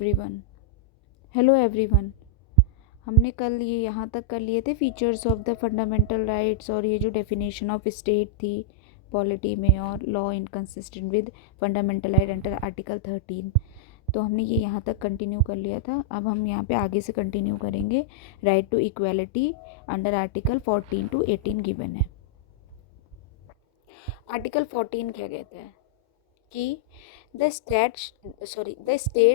Everyone. Hello everyone. हमने कल ये यहाँ तक कर लिए थे features of the fundamental rights, और ये जो डेफिनेशन ऑफ स्टेट थी पॉलिटी में, और law inconsistent with fundamental right under article 13। तो हमने ये यहाँ तक कंटिन्यू कर लिया था। अब हम यहाँ पे आगे से कंटिन्यू करेंगे। Right to equality under article 14 to 18 given है। आर्टिकल 14 क्या कहता है कि the state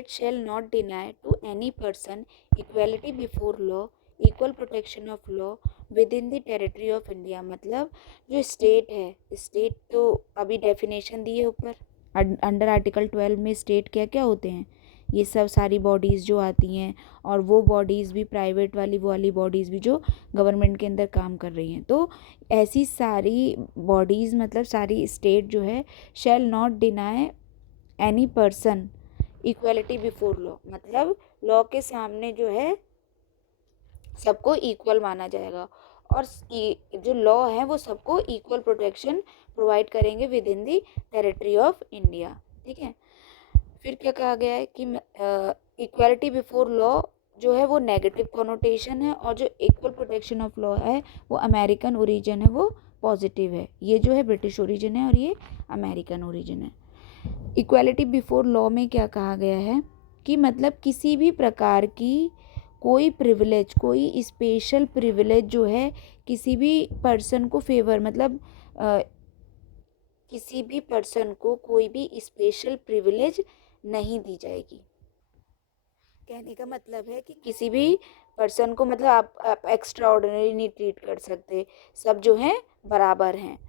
shall not deny to any person equality before law, equal protection of law within the territory of India। मतलब जो स्टेट है, स्टेट तो अभी डेफिनेशन दी है ऊपर अंडर आर्टिकल 12 में। स्टेट क्या क्या होते हैं? ये सब सारी बॉडीज़ जो आती हैं, और वो बॉडीज़ भी प्राइवेट वाली, वो वाली बॉडीज़ भी जो गवर्नमेंट के अंदर काम कर रही हैं। तो ऐसी सारी बॉडीज़, मतलब सारी स्टेट जो है, shall not deny any person equality before law, मतलब लॉ के सामने जो है सबको इक्वल माना जाएगा, और जो लॉ है वो सबको इक्वल प्रोटेक्शन प्रोवाइड करेंगे with in the territory of India. ठीक है। फिर क्या कहा गया है कि इक्वालिटी बिफोर लॉ जो है वो नेगेटिव कॉनोटेशन है, और जो इक्वल प्रोटेक्शन ऑफ लॉ है वो अमेरिकन ओरिजिन है, वो पॉजिटिव है। ये जो है ब्रिटिश ओरिजिन है और ये अमेरिकन ओरिजिन है। इक्वालिटी बिफोर लॉ में क्या कहा गया है कि मतलब किसी भी प्रकार की कोई प्रिविलेज, कोई स्पेशल प्रिविलेज जो है किसी भी पर्सन को फेवर, मतलब किसी भी पर्सन को कोई भी स्पेशल प्रिविलेज नहीं दी जाएगी। कहने का मतलब है कि किसी भी पर्सन को, मतलब आप एक्स्ट्रा ऑर्डिनरी नहीं ट्रीट कर सकते, सब जो हैं बराबर हैं।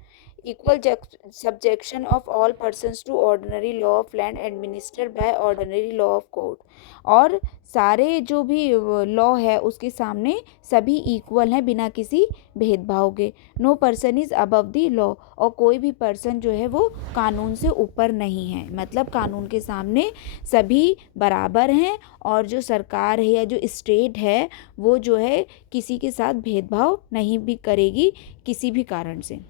Equal subjection of all persons to ordinary law of land administered by ordinary law of court, और सारे जो भी लॉ है उसके सामने सभी इक्वल हैं बिना किसी भेदभाव के। No person is above the law, और कोई भी पर्सन जो है वो कानून से ऊपर नहीं है, मतलब कानून के सामने सभी बराबर हैं, और जो सरकार है या जो स्टेट है वो जो है किसी के साथ भेदभाव नहीं भी करेगी किसी भी कारण से,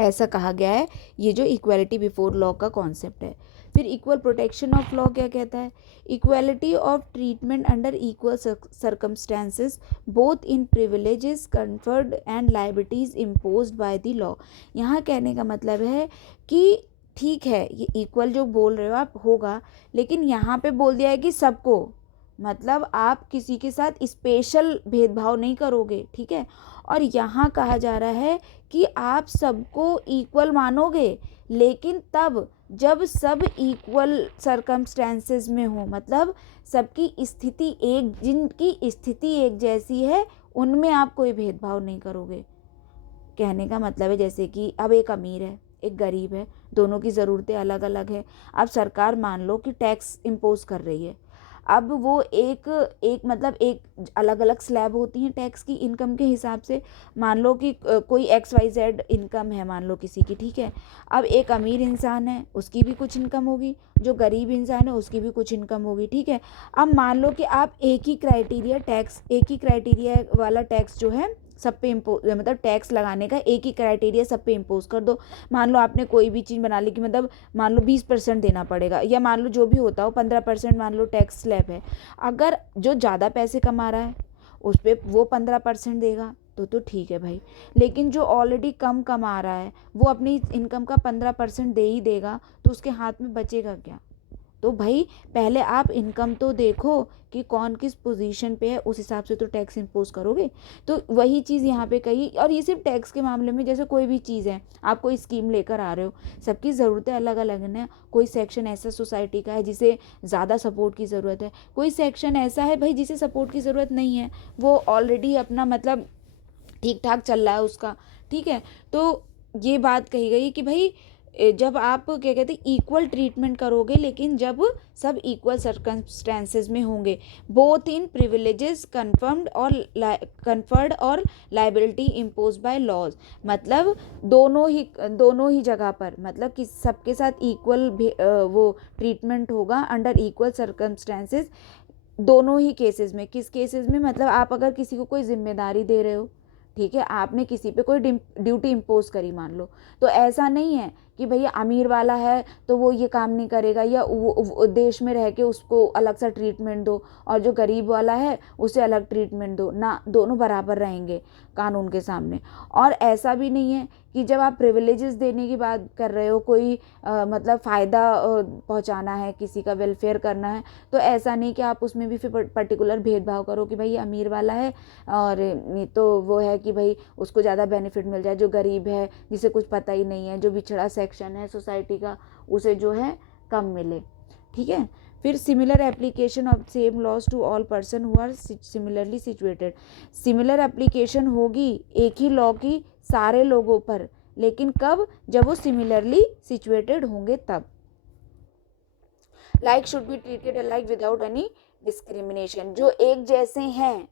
ऐसा कहा गया है। ये जो इक्वालिटी बिफोर लॉ का कॉन्सेप्ट है। फिर इक्वल प्रोटेक्शन ऑफ लॉ क्या कहता है? Equality of treatment under equal circumstances both in privileges conferred and liabilities imposed by the law. यहाँ कहने का मतलब है कि ठीक है, ये इक्वल जो बोल रहे हो आप होगा, लेकिन यहाँ पे बोल दिया है कि सबको, मतलब आप किसी के साथ स्पेशल भेदभाव नहीं करोगे। ठीक है। और यहाँ कहा जा रहा है कि आप सबको इक्वल मानोगे, लेकिन तब जब सब इक्वल सर्कमस्टेंसेस में हो, मतलब सबकी स्थिति एक, जिनकी स्थिति एक जैसी है उनमें आप कोई भेदभाव नहीं करोगे। कहने का मतलब है जैसे कि अब एक अमीर है, एक गरीब है, दोनों की ज़रूरतें अलग अलग है। अब सरकार मान लो कि टैक्स इम्पोज कर रही है, अब वो एक मतलब एक अलग अलग स्लैब होती हैं टैक्स की इनकम के हिसाब से। मान लो कि कोई XYZ इनकम है मान लो किसी की। ठीक है। अब एक अमीर इंसान है, उसकी भी कुछ इनकम होगी, जो गरीब इंसान है उसकी भी कुछ इनकम होगी। ठीक है। अब मान लो कि आप एक ही क्राइटेरिया वाला टैक्स जो है सब पे मतलब टैक्स लगाने का एक ही क्राइटेरिया सब पे इम्पोज कर दो। मान लो आपने कोई भी चीज़ बना ली कि मतलब मान लो 20% देना पड़ेगा, या मान लो जो भी होता हो 15% मान लो टैक्स स्लैब है। अगर जो ज़्यादा पैसे कमा रहा है उस पर वो 15% देगा तो ठीक है भाई, लेकिन जो ऑलरेडी कम कमा रहा है वो अपनी इनकम का 15% दे ही देगा, तो उसके हाथ में बचेगा क्या? तो भाई पहले आप इनकम तो देखो कि कौन किस पोजीशन पे है, उस हिसाब से तो टैक्स इम्पोज करोगे। तो वही चीज़ यहाँ पे कही, और ये सिर्फ टैक्स के मामले में, जैसे कोई भी चीज़ है, आप कोई स्कीम लेकर आ रहे हो, सबकी ज़रूरतें अलग अलग हैं। कोई सेक्शन ऐसा सोसाइटी का है जिसे ज़्यादा सपोर्ट की ज़रूरत है, कोई सेक्शन ऐसा है भाई जिसे सपोर्ट की ज़रूरत नहीं है, वो ऑलरेडी अपना मतलब ठीक ठाक चल रहा है उसका। ठीक है। तो ये बात कही गई कि भाई जब आप क्या कहते हैं इक्वल ट्रीटमेंट करोगे, लेकिन जब सब इक्वल सर्कमस्टेंसेस में होंगे, बोथ इन प्रिविलेजेस कन्फर्ड और लाइबिलिटी इम्पोज बाय लॉज, मतलब दोनों ही जगह पर, मतलब कि सबके साथ इक्वल वो ट्रीटमेंट होगा अंडर इक्वल सर्कमस्टेंसेस दोनों ही केसेस में। किस केसेस में? मतलब आप अगर किसी को कोई जिम्मेदारी दे रहे हो, ठीक है, आपने किसी पे कोई ड्यूटी इम्पोज करी मान लो, तो ऐसा नहीं है कि भैया अमीर वाला है तो वो ये काम नहीं करेगा, या वो देश में रह के उसको अलग सा ट्रीटमेंट दो, और जो गरीब वाला है उसे अलग ट्रीटमेंट दो ना, दोनों बराबर रहेंगे कानून के सामने। और ऐसा भी नहीं है कि जब आप प्रिविलेजेस देने की बात कर रहे हो, कोई मतलब फ़ायदा पहुंचाना है, किसी का वेलफेयर करना है, तो ऐसा नहीं कि आप उसमें भी फिर पर्टिकुलर भेदभाव करो कि भाई ये अमीर वाला है और ये तो वो है कि भाई उसको ज़्यादा बेनिफिट मिल जाए, जो गरीब है जिसे कुछ पता ही नहीं है, जो पिछड़ा सेक्शन है सोसाइटी का, उसे जो है कम मिले। ठीक है। फिर similar application of same laws to all person who are similarly situated. Similar application होगी एक ही लॉ की सारे लोगों पर, लेकिन कब? जब वो सिमिलरली सिचुएटेड होंगे तब। Like should be treated alike without any discrimination. जो एक जैसे हैं,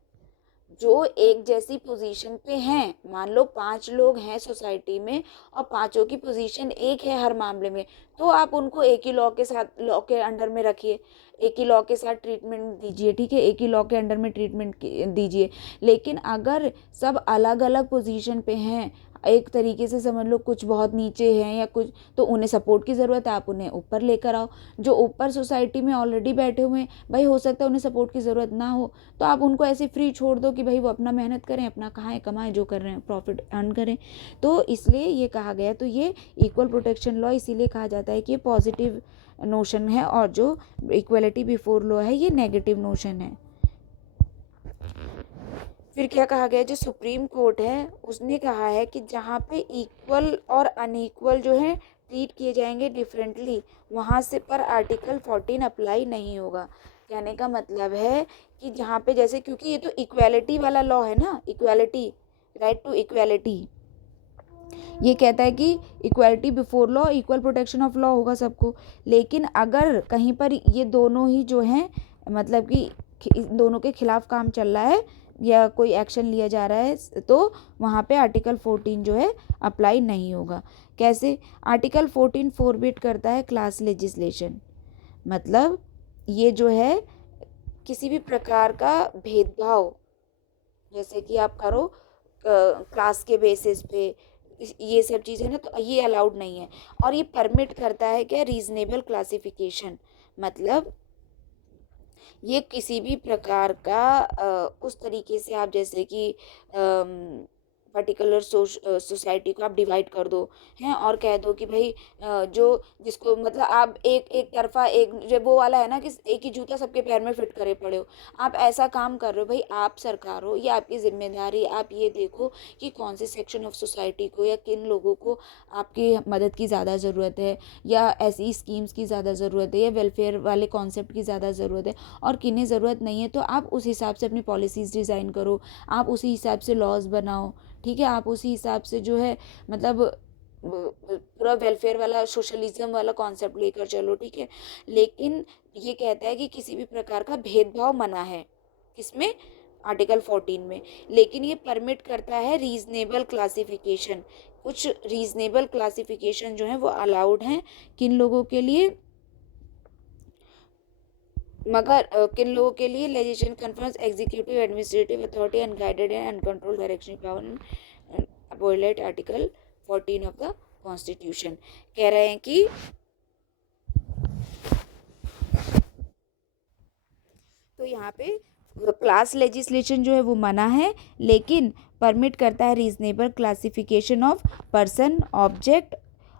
जो एक जैसी पोजीशन पे हैं, मान लो 5 लोग हैं सोसाइटी में और पांचों की पोजीशन एक है हर मामले में, तो आप उनको एक ही लॉ के साथ, लॉ के अंडर में रखिए, एक ही लॉ के साथ ट्रीटमेंट दीजिए। ठीक है, एक ही लॉ के अंडर में ट्रीटमेंट दीजिए। लेकिन अगर सब अलग अलग पोजीशन पे हैं, एक तरीके से समझ लो कुछ बहुत नीचे हैं या कुछ, तो उन्हें सपोर्ट की ज़रूरत है, आप उन्हें ऊपर लेकर आओ। जो ऊपर सोसाइटी में ऑलरेडी बैठे हुए हैं, भाई हो सकता है उन्हें सपोर्ट की ज़रूरत ना हो, तो आप उनको ऐसे फ्री छोड़ दो कि भाई वो अपना मेहनत करें, अपना खाएं कमाएं, जो कर रहे हैं प्रॉफिट अर्न करें। तो इसलिए ये कहा गया। तो ये इक्वल प्रोटेक्शन लॉ इसीलिए कहा जाता है कि ये पॉजिटिव नोशन है, और जो इक्वलिटी बिफोर लॉ है ये नेगेटिव नोशन है। फिर क्या कहा गया? जो सुप्रीम कोर्ट है उसने कहा है कि जहाँ पे इक्वल और अनइक्वल जो है ट्रीट किए जाएंगे डिफरेंटली, वहाँ से पर आर्टिकल 14 अप्लाई नहीं होगा। कहने का मतलब है कि जहाँ पे जैसे, क्योंकि ये तो इक्वालिटी वाला लॉ है ना, इक्वालिटी, राइट टू इक्वालिटी, ये कहता है कि equality before law, equal protection of law होगा सबको। लेकिन अगर कहीं पर ये दोनों ही जो हैं, मतलब कि दोनों के खिलाफ काम चल रहा है या कोई एक्शन लिया जा रहा है, तो वहाँ पे आर्टिकल 14 जो है अप्लाई नहीं होगा। कैसे? आर्टिकल 14 फोरबिड करता है क्लास लेजिस्लेशन। मतलब ये जो है किसी भी प्रकार का भेदभाव, जैसे कि आप करो क्लास के बेसिस पे, ये सब चीज़ें ना, तो ये अलाउड नहीं है। और ये परमिट करता है क्या? Reasonable classification. मतलब ये किसी भी प्रकार का उस तरीके से आप, जैसे कि पर्टिकुलर सोसाइटी को आप डिवाइड कर दो हैं, और कह दो कि भाई जो जिसको मतलब आप एक तरफा, एक जो वो वाला है ना कि एक ही जूता सबके पैर में फिट करे पड़े हो, आप ऐसा काम कर रहे हो। भाई आप सरकार हो, ये आपकी जिम्मेदारी, आप ये देखो कि कौन से सेक्शन ऑफ सोसाइटी को या किन लोगों को आपकी मदद की ज़्यादा ज़रूरत है, या ऐसी स्कीम्स की ज़्यादा ज़रूरत है, या वेलफेयर वाले कॉन्सेप्ट की ज़्यादा ज़रूरत है, और किन्हें ज़रूरत नहीं है। तो आप उस हिसाब से अपनी पॉलिसीज़ डिज़ाइन करो, आप उसी हिसाब से लॉज बनाओ। ठीक है, आप उसी हिसाब से जो है मतलब पूरा वेलफेयर वाला, सोशलिज्म वाला कॉन्सेप्ट लेकर चलो। ठीक है, लेकिन ये कहता है कि किसी भी प्रकार का भेदभाव मना है, किसमें? आर्टिकल 14 में। लेकिन ये परमिट करता है रीजनेबल क्लासिफिकेशन। कुछ रीजनेबल क्लासिफिकेशन जो है वो अलाउड हैं, किन लोगों के लिए? मगर किन लोगों के लिए? Legislation confirms executive administrative authority unguided and uncontrolled direction power violate article 14 of the constitution. कह रहे हैं कि तो यहाँ पे क्लास लेजिस्लेशन जो है वो मना है, लेकिन परमिट करता है reasonable classification of person, object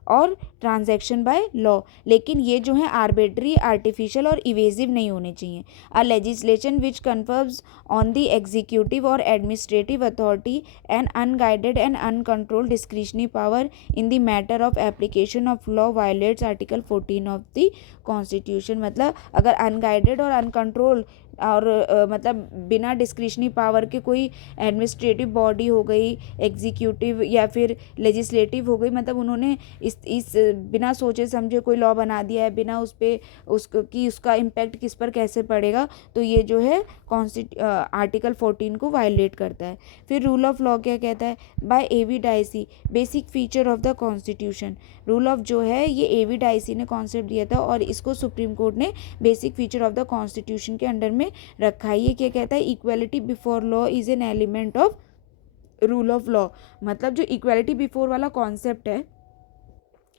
और ट्रांजैक्शन बाय लॉ। लेकिन ये जो है आर्बिट्री, आर्टिफिशियल और इवेजिव नहीं होने चाहिए। A legislation which confirms on the executive और administrative authority and unguided and uncontrolled discretionary power in the matter of application of law violates article 14 of the constitution. मतलब अगर अनगाइडेड और uncontrolled और मतलब बिना डिस्क्रिशनरी पावर के कोई administrative body हो गई, एग्जीक्यूटिव या फिर लेजिस्लेटिव हो गई, मतलब उन्होंने इस बिना सोचे समझे कोई लॉ बना दिया है, बिना उस पर उसका इम्पैक्ट किस पर कैसे पड़ेगा, तो ये जो है आर्टिकल 14 को वायलेट करता है। फिर रूल ऑफ लॉ क्या कहता है? By A V Dicey basic feature of the constitution. Rule of जो है ये एवी डाइसी ने कॉन्सेप्ट दिया था, और इसको सुप्रीम कोर्ट ने basic feature of the constitution के अंडर में रखा है। ये क्या कहता है? Equality before law is an element of rule of law. मतलब जो इक्वलिटी बिफोर वाला कॉन्सेप्ट है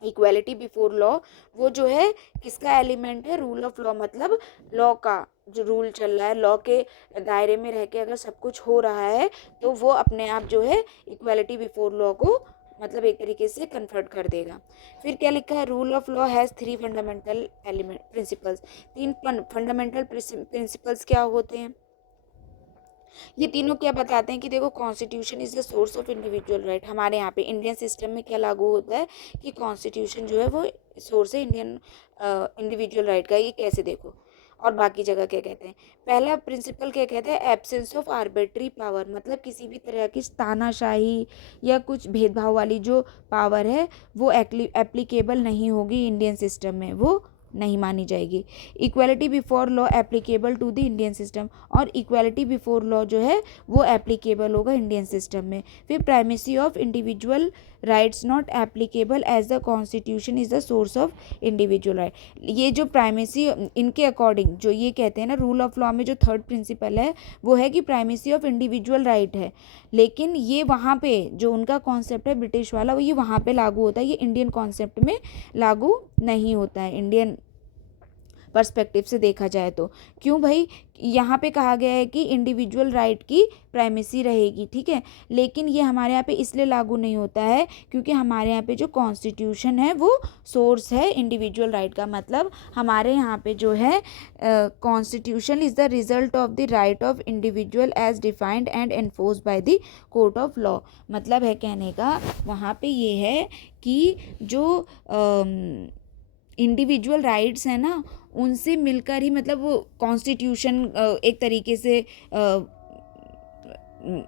इक्वालिटी बिफोर लॉ वो जो है किसका एलिमेंट है, रूल ऑफ लॉ, मतलब लॉ का जो रूल चल रहा है, लॉ के दायरे में रह के अगर सब कुछ हो रहा है तो वो अपने आप जो है इक्वालिटी बिफोर लॉ को मतलब एक तरीके से कन्वर्ट कर देगा। फिर क्या लिखा है, rule of law has 3 fundamental element principles. 3 fundamental principles क्या होते हैं, ये तीनों क्या बताते हैं कि देखो constitution is the source of individual right. हमारे यहाँ पे इंडियन सिस्टम में क्या लागू होता है कि कॉन्स्टिट्यूशन जो है वो सोर्स है इंडियन इंडिविजुअल राइट का। ये कैसे देखो, और बाकी जगह क्या कहते हैं। पहला प्रिंसिपल क्या कहते हैं, एब्सेंस ऑफ आर्बिट्री पावर, मतलब किसी भी तरह की तानाशाही या कुछ भेदभाव वाली जो पावर है वो एप्लीकेबल नहीं होगी इंडियन सिस्टम में, वो नहीं मानी जाएगी। Equality before law applicable to the Indian system, और इक्वालिटी बिफोर लॉ जो है वो एप्लीकेबल होगा इंडियन सिस्टम में। फिर primacy of individual rights not applicable as the constitution is the source of individual right. ये जो प्राइमेसी इनके अकॉर्डिंग जो ये कहते हैं ना, रूल ऑफ लॉ में जो थर्ड प्रिंसिपल है वो है कि प्राइमेसी ऑफ इंडिविजुअल राइट है, लेकिन ये वहाँ पे जो उनका कॉन्सेप्ट है ब्रिटिश वाला वो ये वहाँ पे लागू होता है, ये इंडियन कॉन्सेप्ट में लागू नहीं होता है इंडियन पर्सपेक्टिव से देखा जाए तो। क्यों भाई, यहाँ पे कहा गया है कि इंडिविजुअल राइट की प्राइमेसी रहेगी, ठीक है, लेकिन ये हमारे यहाँ पे इसलिए लागू नहीं होता है क्योंकि हमारे यहाँ पे जो कॉन्स्टिट्यूशन है वो सोर्स है इंडिविजुअल राइट का। मतलब हमारे यहाँ पे जो है constitution is the result of the right of individual as defined and enforce by the court of law. मतलब है कहने का वहाँ पे ये है कि जो इंडिविजुअल राइट्स हैं ना उनसे मिलकर ही मतलब वो कॉन्स्टिट्यूशन एक तरीके से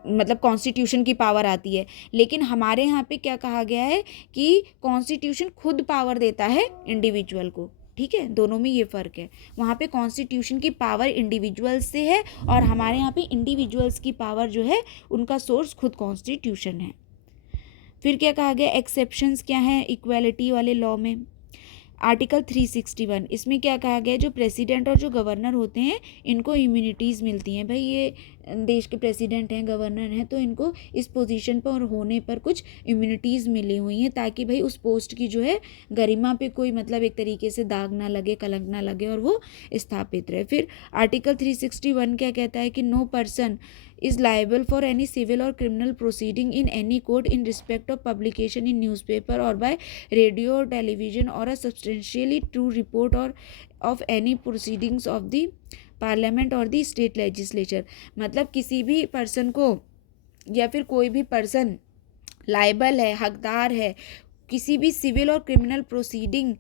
मतलब कॉन्स्टिट्यूशन की पावर आती है। लेकिन हमारे यहाँ पे क्या कहा गया है कि कॉन्स्टिट्यूशन खुद पावर देता है इंडिविजुअल को, ठीक है, दोनों में ये फ़र्क है। वहाँ पे कॉन्स्टिट्यूशन की पावर इंडिविजुअल्स से है और हमारे यहाँ पे इंडिविजुअल्स की पावर जो है उनका सोर्स खुद कॉन्स्टिट्यूशन है। फिर क्या कहा गया, एक्सेप्शंस क्या हैं इक्वालिटी वाले लॉ में। आर्टिकल 361 इसमें क्या कहा गया है, जो प्रेसिडेंट और जो गवर्नर होते हैं इनको इम्यूनिटीज़ मिलती हैं। भाई ये देश के प्रेसिडेंट हैं, गवर्नर हैं, तो इनको इस पोजीशन पर होने पर कुछ इम्यूनिटीज़ मिली हुई हैं ताकि भाई उस पोस्ट की जो है गरिमा पे कोई मतलब एक तरीके से दाग ना लगे, कलंक ना लगे और वो स्थापित रहे। फिर आर्टिकल 361 क्या कहता है कि no person is liable for any civil or criminal proceeding in any court in respect of publication in newspaper or by radio or television or a substantially true report or of any proceedings of the parliament or the state legislature। मतलब किसी भी person को या फिर कोई भी person liable है, हकदार है किसी भी सिविल और क्रिमिनल प्रोसीडिंग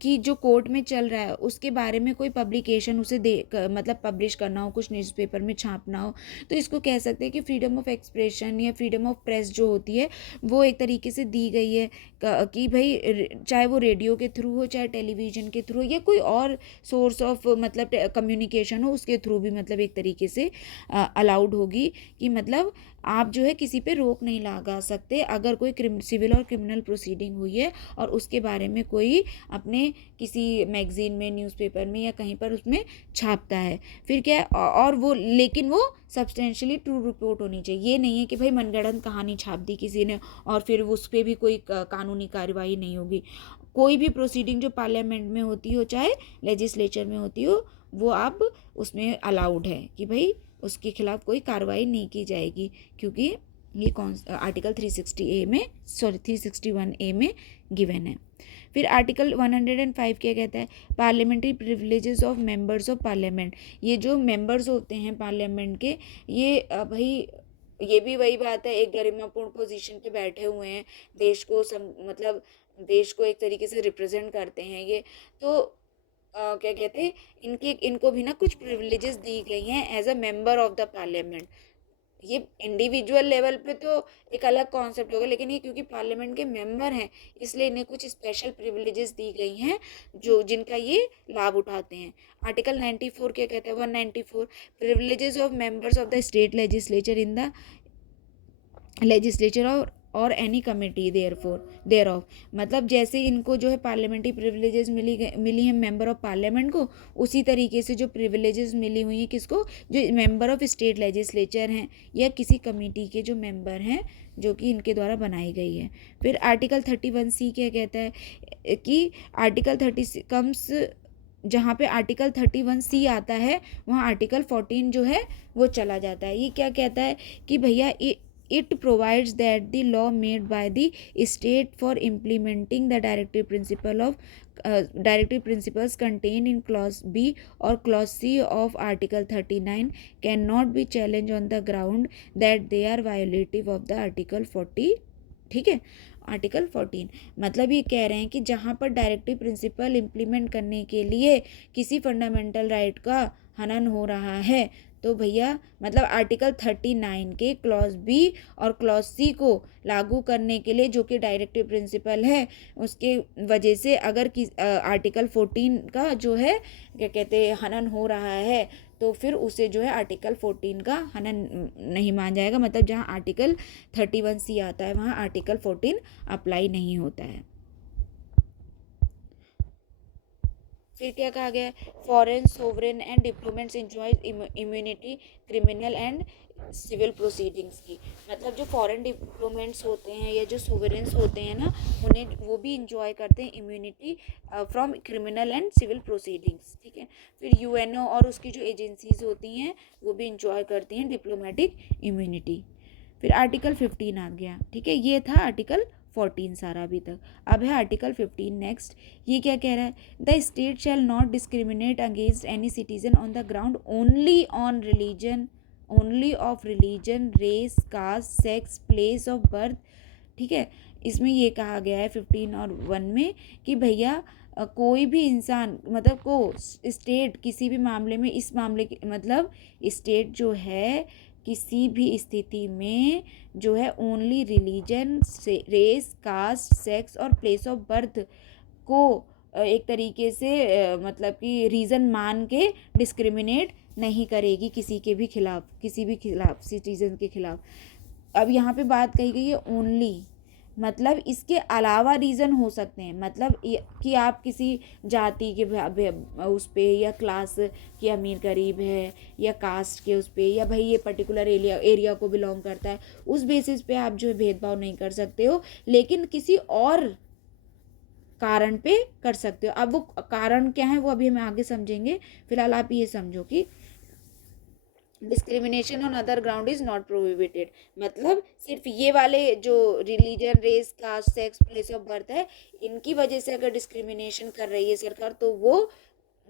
कि जो कोर्ट में चल रहा है उसके बारे में कोई पब्लिकेशन उसे मतलब पब्लिश करना हो, कुछ न्यूज़पेपर में छापना हो, तो इसको कह सकते हैं कि फ्रीडम ऑफ एक्सप्रेशन या फ्रीडम ऑफ प्रेस जो होती है वो एक तरीके से दी गई है कि भाई चाहे वो रेडियो के थ्रू हो, चाहे टेलीविज़न के थ्रू या कोई और सोर्स ऑफ मतलब कम्युनिकेशन हो, उसके थ्रू भी मतलब एक तरीके से अलाउड होगी कि मतलब आप जो है किसी पे रोक नहीं लगा सकते अगर कोई सिविल और क्रिमिनल प्रोसीडिंग हुई है और उसके बारे में कोई अपने किसी मैगजीन में, न्यूज़पेपर में या कहीं पर उसमें छापता है। फिर क्या है, और वो लेकिन वो सब्सटेंशियली ट्रू रिपोर्ट होनी चाहिए। ये नहीं है कि भाई मनगढ़ंत कहानी छाप दी किसी ने और फिर उस पर भी कोई कानूनी कार्रवाई नहीं होगी। कोई भी प्रोसीडिंग जो पार्लियामेंट में होती हो चाहे लेजिस्लेचर में होती हो वो आप उसमें अलाउड है कि भाई उसके खिलाफ कोई कार्रवाई नहीं की जाएगी क्योंकि ये आर्टिकल 361A में गिवन है। फिर आर्टिकल 105 क्या कहता है, parliamentary privileges of members of parliament. ये जो मेंबर्स होते हैं पार्लियामेंट के ये भाई ये भी वही बात है, एक गरिमापूर्ण पोजीशन पे बैठे हुए हैं, देश को मतलब देश को एक तरीके से रिप्रेजेंट करते हैं ये, तो क्या कहते हैं इनको भी ना कुछ प्रिविलेजेस दी गई हैं as a member of the parliament. ये इंडिविजुअल लेवल पे तो एक अलग कॉन्सेप्ट होगा, लेकिन ये क्योंकि पार्लियामेंट के मेंबर हैं इसलिए इन्हें कुछ स्पेशल प्रिविलेजेस दी गई हैं जो जिनका ये लाभ उठाते हैं। आर्टिकल 94 क्या कहता है, 194 privileges of members of the state legislature in the legislature और और एनी कमिटी देयर ऑफ, मतलब जैसे इनको जो है पार्लियामेंट्री प्रिविलेजेस मिली है मेंबर ऑफ पार्लियामेंट को, उसी तरीके से जो प्रिविलेजेस मिली हुई हैं किसको, जो मेंबर ऑफ स्टेट लेजिस्लेचर हैं या किसी कमेटी के जो मेंबर हैं जो कि इनके द्वारा बनाई गई है। फिर आर्टिकल 31C क्या कहता है कि आर्टिकल 30 कम्स, जहाँ पे आर्टिकल 31C आता है वहाँ आर्टिकल 14 जो है वो चला जाता है। ये क्या कहता है कि भैया it provides that the law made by the state for implementing the directive principles contained in clause B or clause C of article 39 cannot be challenged on the ground that they are violative of the article 40। ठीक है, article 14 मतलब ये कह रहे हैं कि जहाँ पर डायरेक्टिव प्रिंसिपल इम्प्लीमेंट करने के लिए किसी फंडामेंटल राइट का हनन हो रहा है तो भैया मतलब आर्टिकल 39 के क्लॉज बी और क्लॉज सी को लागू करने के लिए जो कि डायरेक्टिव प्रिंसिपल है उसके वजह से अगर आर्टिकल 14 का जो है क्या कहते हैं हनन हो रहा है तो फिर उसे जो है आर्टिकल 14 का हनन नहीं मान जाएगा। मतलब जहाँ आर्टिकल 31C आता है वहाँ आर्टिकल 14 अप्लाई नहीं होता है। फिर क्या कहा गया है, foreign sovereign and diplomats enjoy immunity criminal and civil proceedings की, मतलब जो फॉरेन डिप्लोमेट्स होते हैं या जो सोवरेन्स होते हैं ना उन्हें वो भी इंजॉय करते हैं immunity from criminal and civil proceedings. ठीक है, फिर यूएनओ और उसकी जो एजेंसीज होती हैं वो भी इंजॉय करती हैं डिप्लोमेटिक इम्यूनिटी। फिर आर्टिकल 15 आ गया। ठीक है, ये था आर्टिकल 14 सारा अभी तक। अब है आर्टिकल 15 नेक्स्ट। ये क्या कह रहा है, the state shall not discriminate against any citizen on the ground only on religion, only of religion, race, caste, sex, place of birth. ठीक है, इसमें ये कहा गया है 15 और 1 में कि भैया कोई भी इंसान मतलब को स्टेट किसी भी मामले में, इस मामले के मतलब स्टेट जो है किसी भी स्थिति में जो है only religion, race, caste, sex और प्लेस ऑफ बर्थ को एक तरीके से मतलब कि रीज़न मान के डिस्क्रिमिनेट नहीं करेगी किसी के भी खिलाफ, किसी भी खिलाफ, सिटीजन के खिलाफ। अब यहाँ पे बात कही गई है ओनली, मतलब इसके अलावा रीज़न हो सकते हैं, मतलब कि आप किसी जाति के उस पे या क्लास कि अमीर गरीब है या कास्ट के उस पे या भाई ये पर्टिकुलर एरिया को बिलोंग करता है, उस बेसिस पे आप जो है भेदभाव नहीं कर सकते हो, लेकिन किसी और कारण पे कर सकते हो। अब वो कारण क्या है वो अभी हम आगे समझेंगे, फिलहाल आप ये समझो कि discrimination on other ground is not prohibited, मतलब सिर्फ ये वाले जो religion, race, caste, sex, place of birth है इनकी वजह से अगर डिस्क्रिमिनेशन कर रही है सरकार तो वो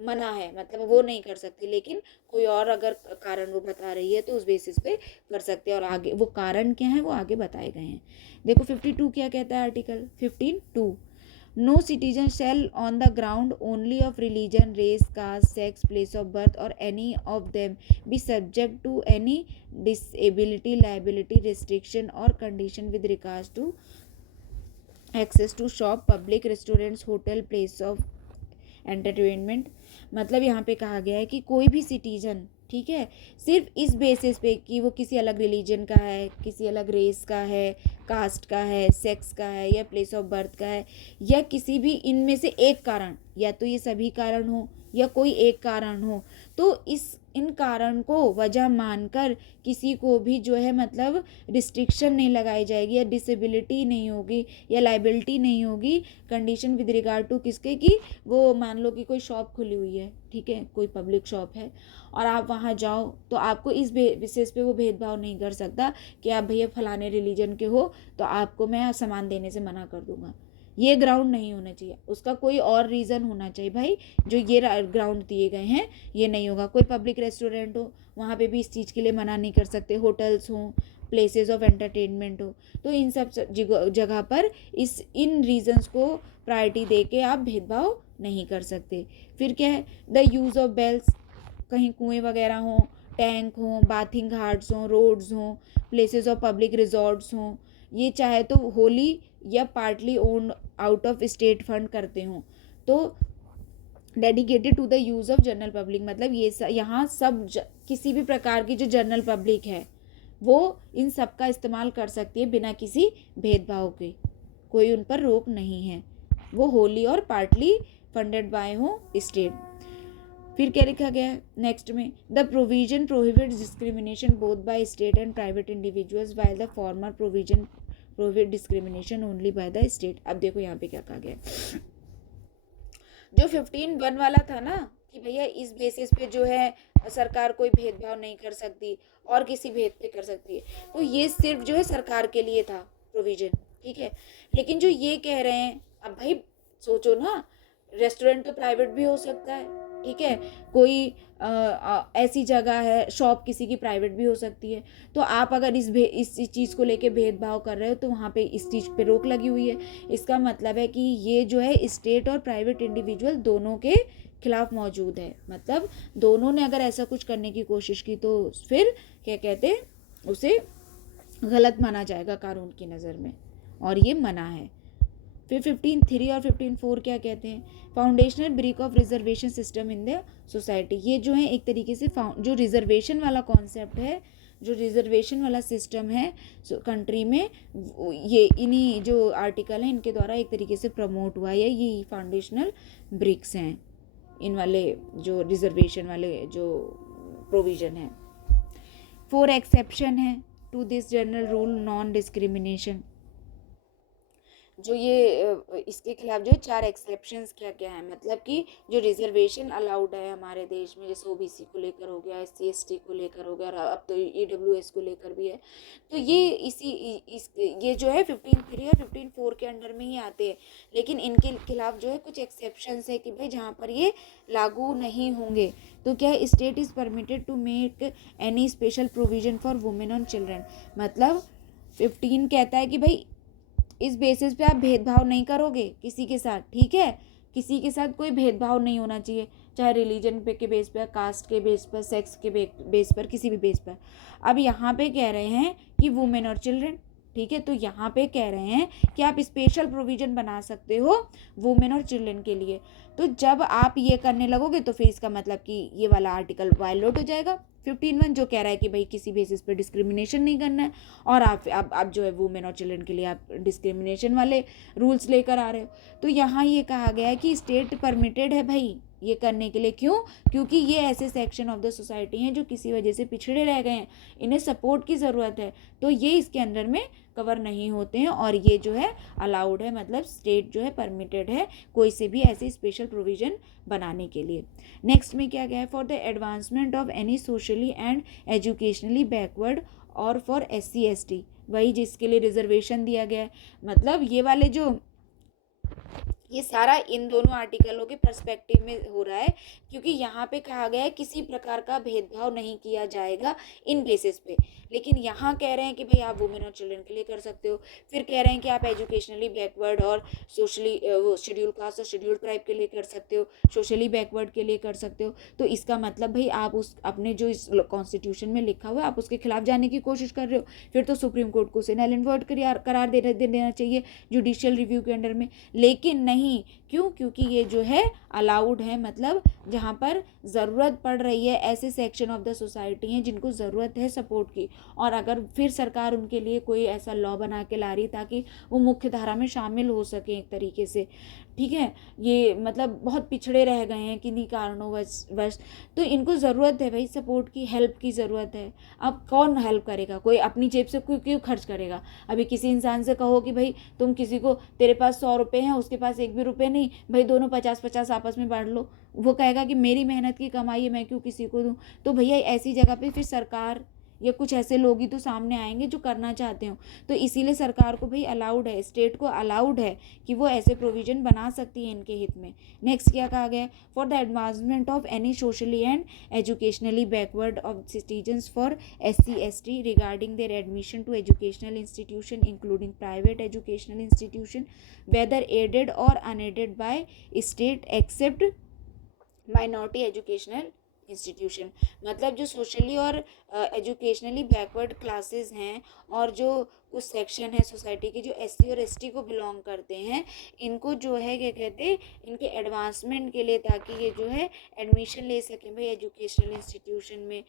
मना है, मतलब वो नहीं कर सकती, लेकिन कोई और अगर कारण वो बता रही है तो उस बेसिस पे कर सकते हैं। और आगे वो कारण क्या है वो आगे बताए गए हैं। देखो 52 क्या कहता है, article 15(2) No citizen shall on the ground only of religion, race, caste, sex, place of birth or any of them be subject to any disability, liability, restriction or condition with regards to access to shop, public restaurants, hotel, place of entertainment. मतलब यहाँ पे कहा गया है कि कोई भी citizen, ठीक है, सिर्फ इस बेसिस पे कि वो किसी अलग रिलीजन का है, किसी अलग रेस का है, कास्ट का है, सेक्स का है या प्लेस ऑफ बर्थ का है, या किसी भी इनमें से एक कारण, या तो ये सभी कारण हो या कोई एक कारण हो, तो इन कारण को वजह मानकर किसी को भी जो है मतलब रिस्ट्रिक्शन नहीं लगाई जाएगी या डिसेबिलिटी नहीं होगी या लाइबिलिटी नहीं होगी। कंडीशन विद रिगार्ड टू किसके, कि वो मान लो कि कोई शॉप खुली हुई है, ठीक है, कोई पब्लिक शॉप है और आप वहाँ जाओ तो आपको इस बेसिस पे वो भेदभाव नहीं कर सकता कि आप भैया फलाने रिलीजन के हो तो आपको मैं सामान देने से मना कर दूंगा। ये ग्राउंड नहीं होना चाहिए, उसका कोई और रीज़न होना चाहिए भाई, जो ये ग्राउंड दिए गए हैं ये नहीं होगा। कोई पब्लिक रेस्टोरेंट हो वहाँ पे भी इस चीज़ के लिए मना नहीं कर सकते, होटल्स हों, प्लेसेस ऑफ एंटरटेनमेंट हो, तो इन सब जगह पर इन रीजंस को प्रायोरिटी दे के आप भेदभाव नहीं कर सकते। फिर क्या है, द यूज़ ऑफ बेल्स, कहीं कुएँ वगैरह हों, टैंक हों, बाथिंग घाट्स हों, रोड्स हों, प्लेसेस ऑफ पब्लिक रिजॉर्ट्स हों, ये चाहे तो wholly or partly owned out of state fund करते हों, तो dedicated to the use of general public, मतलब ये यहाँ सब किसी भी प्रकार की जो जनरल पब्लिक है वो इन सब का इस्तेमाल कर सकती है बिना किसी भेदभाव के, कोई उन पर रोक नहीं है, वो होली और पार्टली फंडेड बाय हो स्टेट। फिर क्या लिखा गया है नेक्स्ट में, the provision prohibits discrimination both by state and private individuals while the former provision prohibit discrimination only by the state. अब देखो यहाँ पे क्या कहा गया है, जो 15(1) वाला था ना कि भैया इस बेसिस पे जो है सरकार कोई भेदभाव नहीं कर सकती और किसी भेद पे कर सकती है, तो ये सिर्फ जो है सरकार के लिए था प्रोविजन, ठीक है। लेकिन जो ये कह रहे हैं, अब भाई सोचो ना, रेस्टोरेंट तो प्राइवेट भी हो सकता है, ठीक है, कोई ऐसी जगह है, शॉप किसी की प्राइवेट भी हो सकती है, तो आप अगर इस चीज़ को लेके भेदभाव कर रहे हो तो वहाँ पे इस चीज़ पे रोक लगी हुई है। इसका मतलब है कि ये जो है स्टेट और प्राइवेट इंडिविजुअल दोनों के खिलाफ मौजूद है, मतलब दोनों ने अगर ऐसा कुछ करने की कोशिश की तो फिर क्या कहते हैं, उसे गलत माना जाएगा कानून की नज़र में, और ये मना है। फिर 15(3) और 15(4) क्या कहते हैं, foundational brick of reservation system in the society. ये जो है एक तरीके से जो रिजर्वेशन वाला कॉन्सेप्ट है, जो रिजर्वेशन वाला सिस्टम है कंट्री में, ये इन्हीं जो आर्टिकल हैं इनके द्वारा एक तरीके से प्रमोट हुआ है, ये फाउंडेशनल ब्रिक्स हैं इन वाले जो रिजर्वेशन वाले जो प्रोविज़न है। 4 एक्सेप्शन है to this general rule non discrimination. जो ये इसके खिलाफ जो 4 एक्सेप्शंस क्या क्या है, मतलब कि जो रिजर्वेशन अलाउड है हमारे देश में, जैसे ओबीसी को लेकर हो गया, SC ST को लेकर हो गया, और अब तो EWS को लेकर भी है, तो ये ये जो है 15(3) और 15(4) के अंडर में ही आते हैं। लेकिन इनके खिलाफ जो है कुछ एक्सेप्शंस है कि भाई जहाँ पर ये लागू नहीं होंगे, तो क्या state is permitted to make any special provision for women और चिल्ड्रन। मतलब 15 कहता है कि भाई इस बेसिस पे आप भेदभाव नहीं करोगे किसी के साथ, ठीक है, किसी के साथ कोई भेदभाव नहीं होना चाहिए, चाहे रिलीजन पे के बेस पर, कास्ट के बेस पर, सेक्स के बेस पर, किसी भी बेस पर। अब यहाँ पे कह रहे हैं कि वुमेन और चिल्ड्रन, ठीक है, तो यहाँ पे कह रहे हैं कि आप स्पेशल प्रोविजन बना सकते हो वुमेन और चिल्ड्रन के लिए। तो जब आप ये करने लगोगे तो फिर इसका मतलब कि ये वाला आर्टिकल वायलेट हो जाएगा 15(1) जो कह रहा है कि भाई किसी बेसिस पे डिस्क्रिमिनेशन नहीं करना है, और आप जो है वुमेन और चिल्ड्रन के लिए आप डिस्क्रिमिनेशन वाले रूल्स लेकर आ रहे हो। तो यहाँ ये कहा गया है कि स्टेट परमिटेड है भाई ये करने के लिए, क्यों, क्योंकि ये ऐसे सेक्शन ऑफ द सोसाइटी हैं जो किसी वजह से पिछड़े रह गए हैं, इन्हें सपोर्ट की ज़रूरत है, तो ये इसके अंदर में कवर नहीं होते हैं, और ये जो है अलाउड है, मतलब स्टेट जो है परमिटेड है कोई से भी ऐसे स्पेशल प्रोविज़न बनाने के लिए। नेक्स्ट में क्या गया है, for the advancement of any socially and educationally backward और फॉर SC ST, वही जिसके लिए रिजर्वेशन दिया गया है। मतलब ये वाले जो ये सारा इन दोनों आर्टिकलों के पर्सपेक्टिव में हो रहा है, क्योंकि यहाँ पे कहा गया है किसी प्रकार का भेदभाव नहीं किया जाएगा इन बेसिस पे। लेकिन यहाँ कह रहे हैं कि भाई आप वुमेन और चिल्ड्रन के लिए कर सकते हो, फिर कह रहे हैं कि आप एजुकेशनली बैकवर्ड और सोशली शेड्यूल कास्ट और शेड्यूल ट्राइब के लिए कर सकते हो, सोशली बैकवर्ड के लिए कर सकते हो। तो इसका मतलब भाई आप उस अपने जो इस कॉन्स्टिट्यूशन में लिखा हुआ है आप उसके खिलाफ जाने की कोशिश कर रहे हो, फिर तो सुप्रीम कोर्ट को उसे नल एंड वॉइड करार देना चाहिए जुडिशियल रिव्यू के अंडर में। लेकिन नहीं, क्यों, क्योंकि ये जो है अलाउड है, मतलब जहाँ पर ज़रूरत पड़ रही है, ऐसे सेक्शन ऑफ द सोसाइटी हैं जिनको ज़रूरत है सपोर्ट की, और अगर फिर सरकार उनके लिए कोई ऐसा लॉ बना के ला रही ताकि वो मुख्य धारा में शामिल हो सके एक तरीके से, ठीक है, ये मतलब बहुत पिछड़े रह गए हैं किन्हीं कारणों वश, तो इनको ज़रूरत है भाई सपोर्ट की, हेल्प की ज़रूरत है। अब कौन हेल्प करेगा, कोई अपनी जेब से क्यों खर्च करेगा। अभी किसी इंसान से कहो कि भाई तुम किसी को, तेरे पास 100 रुपये हैं, उसके पास एक भी रुपये नहीं, भाई दोनों 50-50 आपस में बांट लो, वो कहेगा कि मेरी मेहनत की कमाई है, मैं क्यों किसी को दूँ। तो भैया ऐसी जगह पे फिर सरकार या कुछ ऐसे लोग ही तो सामने आएंगे जो करना चाहते हो, तो इसीलिए सरकार को भाई अलाउड है, स्टेट को अलाउड है कि वो ऐसे प्रोविजन बना सकती है इनके हित में। नेक्स्ट क्या कहा गया है, for the advancement of any socially and educationally backward of citizens for SC ST regarding their admission to educational institution including private educational institution whether aided और unaided by state except minority educational institution. मतलब जो socially और educationally backward classes हैं और जो कुछ section है society के जो SC और ST को बिलोंग करते हैं, इनको जो है क्या कहते हैं, इनके एडवांसमेंट के लिए, ताकि ये जो है एडमिशन ले सकें भाई एजुकेशनल इंस्टीट्यूशन में,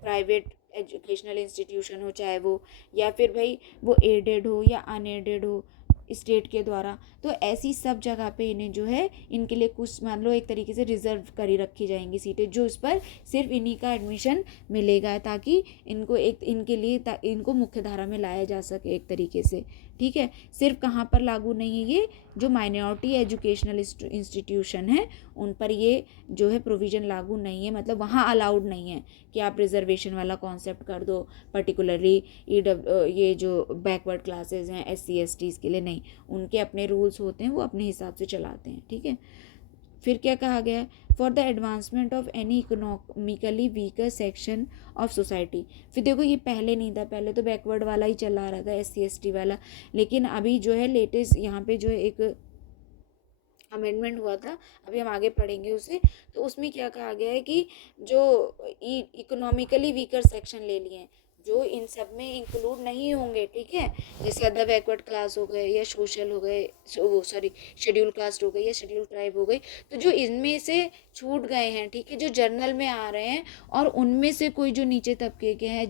प्राइवेट एजुकेशनल इंस्टीट्यूशन हो, चाहे वो या फिर भाई वो एडेड हो या अनएडेड हो स्टेट के द्वारा, तो ऐसी सब जगह पे इन्हें जो है इनके लिए कुछ मान लो एक तरीके से रिजर्व करी रखी जाएंगी सीटें, जो इस पर सिर्फ इन्हीं का एडमिशन मिलेगा, ताकि इनको एक इनके लिए इनको मुख्य धारा में लाया जा सके एक तरीके से। ठीक है, सिर्फ कहाँ पर लागू नहीं है, ये जो माइनॉरिटी एजुकेशनल इंस्टीट्यूशन है उन पर ये जो है प्रोविज़न लागू नहीं है, मतलब वहाँ अलाउड नहीं है कि आप रिजर्वेशन वाला कॉन्सेप्ट कर दो पर्टिकुलरली ये जो बैकवर्ड क्लासेस हैं SC STs के लिए, नहीं, उनके अपने रूल्स होते हैं, वो अपने हिसाब से चलाते हैं। ठीक है, फिर क्या कहा गया है, for the advancement of any economically weaker section of society. फिर देखो ये पहले नहीं था, पहले तो बैकवर्ड वाला ही चला रहा था SC ST वाला, लेकिन अभी जो है लेटेस्ट यहाँ पे जो है एक अमेंडमेंट हुआ था, अभी हम आगे पढ़ेंगे उसे, तो उसमें क्या कहा गया है कि जो इकोनॉमिकली वीकर सेक्शन ले लिए हैं, जो इन सब में इंक्लूड नहीं होंगे, ठीक है, जैसे अदर बैकवर्ड क्लास हो गए या सोशल हो गए, वो सॉरी शेड्यूल कास्ट हो गई या शेड्यूल ट्राइब हो गई, तो जो इनमें से छूट गए हैं, ठीक है, जो जर्नल में आ रहे हैं, और उनमें से कोई जो नीचे तबके के हैं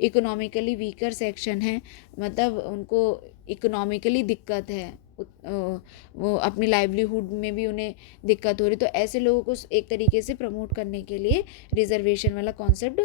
इकोनॉमिकली वीकर सेक्शन है, मतलब उनको इकोनॉमिकली दिक्कत है, वो अपनी लाइवलीहुड में भी उन्हें दिक्कत हो रही, तो ऐसे लोगों को एक तरीके से प्रमोट करने के लिए रिजर्वेशन वाला कॉन्सेप्ट